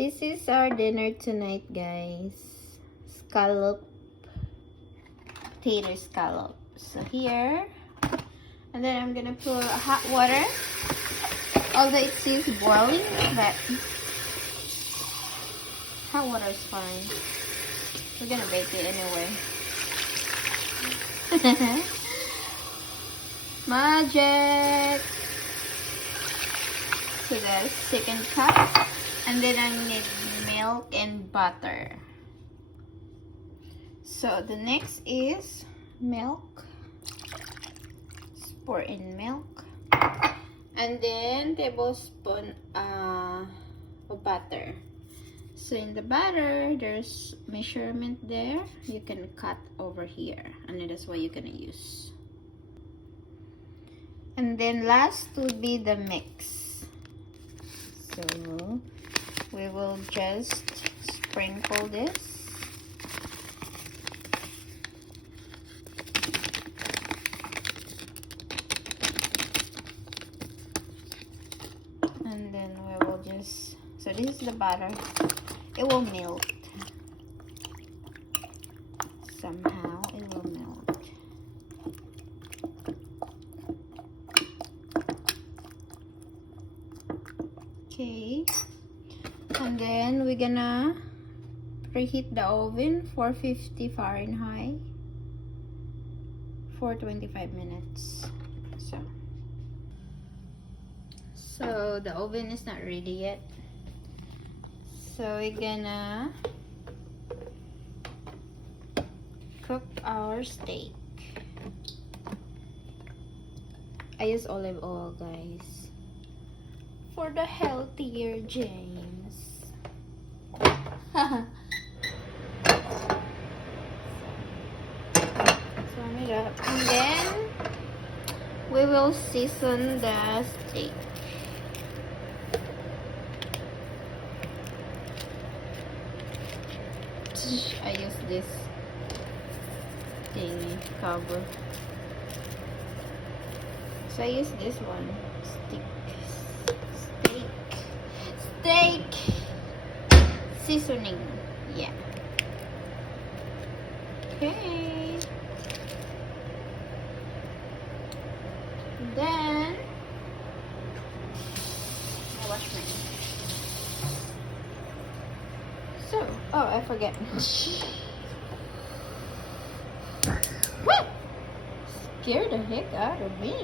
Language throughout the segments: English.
This is our dinner tonight, guys. Potato scallop. So here, and then I'm gonna put hot water. Although it seems boiling, but hot water is fine. We're gonna bake it anyway. Magic! So that's second cup. And then I need milk and butter. So the next is milk. Just pour in milk. And then tablespoon of butter. So in the butter, there's measurement there. You can cut over here. And that's what you're gonna use. And then last would be the mix. So we will just sprinkle this. And then we will just, so this is the butter. It will melt. Somehow it will melt. Okay. And then we're gonna preheat the oven 450 Fahrenheit for 25 minutes. So the oven is not ready yet. So we're gonna cook our steak. I use olive oil, guys, for the healthier James. Turn it up, and then we will season the steak. I use this thingy cover. So I use this one. Steak seasoning. Yeah. Okay. Then I wash my hands. So, oh, I forget. Scared the heck out of me.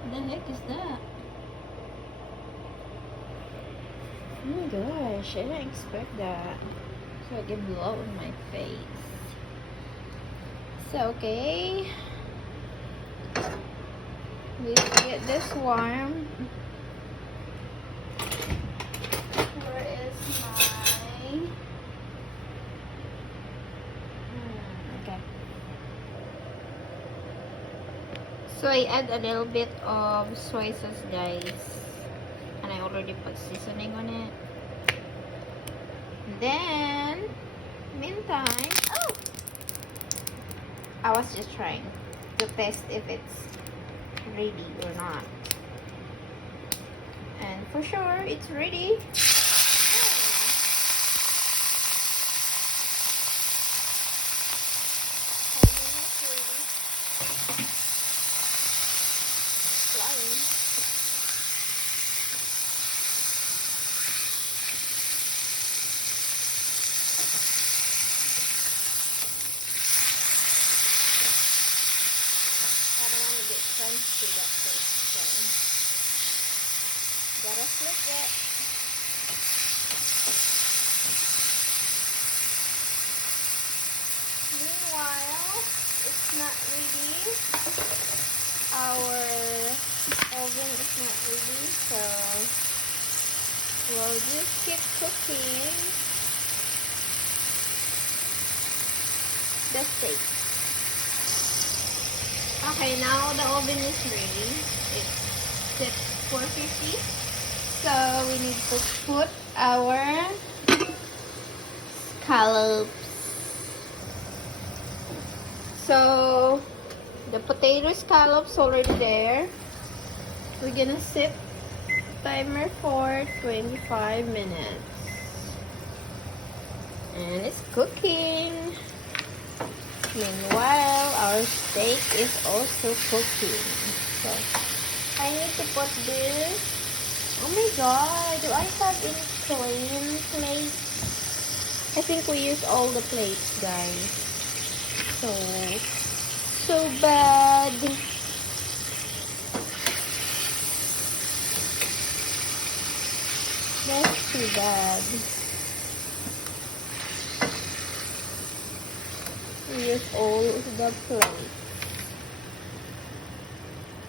What the heck is that? Oh my gosh, I didn't expect that. So I can blow in my face. So, okay. We get this warm. Where is my... okay. So I add a little bit of soy sauce, guys. And I already put seasoning on it. Then, meantime, I was just trying to test if it's ready or not. And for sure, it's ready. To that first, so gotta flip it. Meanwhile, it's not ready. Our oven is not ready, so we'll just keep cooking the steak. Okay, now the oven is ready. It's set 450. So we need to put our scallops. So the potato scallops already there. We're gonna set timer for 25 minutes. And it's cooking. Meanwhile, our steak is also cooking. So, I need to put this. Oh my god, do I have any clean plates? I think we use all the plates, guys. So bad. That's too bad. We use all the plates.